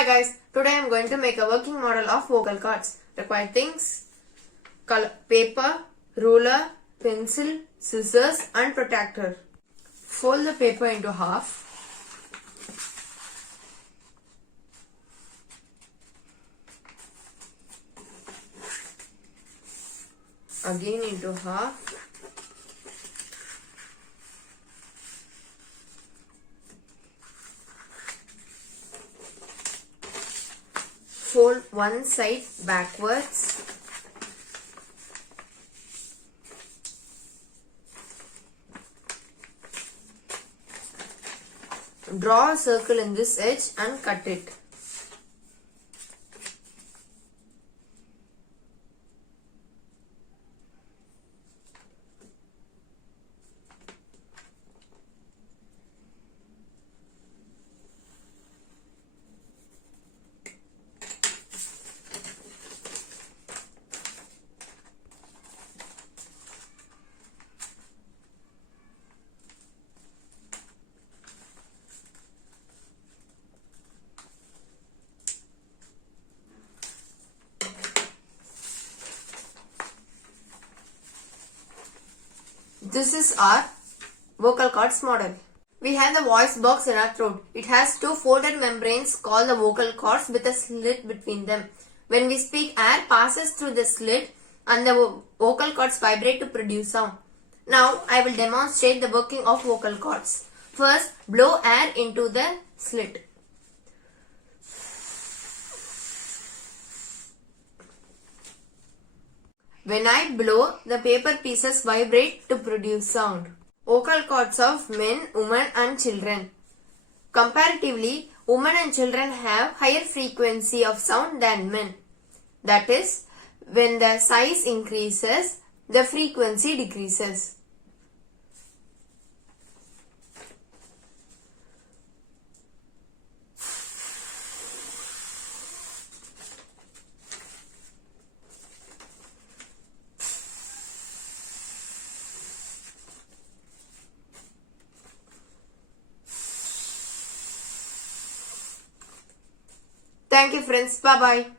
Hi guys, today I am going to make a working model of vocal cords. Required things: color, paper, ruler, pencil, scissors and protractor. Fold the paper into half. Again into half. Fold one side backwards. Draw a circle in this edge and cut it. This is our vocal cords model. We have the voice box in our throat. It has two folded membranes called the vocal cords with a slit between them. When we speak, air passes through the slit and the vocal cords vibrate to produce sound. Now I will demonstrate the working of vocal cords. First, blow air into the slit. When I blow, the paper pieces vibrate to produce sound. Vocal cords of men, women and children. Comparatively, women and children have higher frequency of sound than men. That is, when the size increases, the frequency decreases. Thank you friends. Bye bye.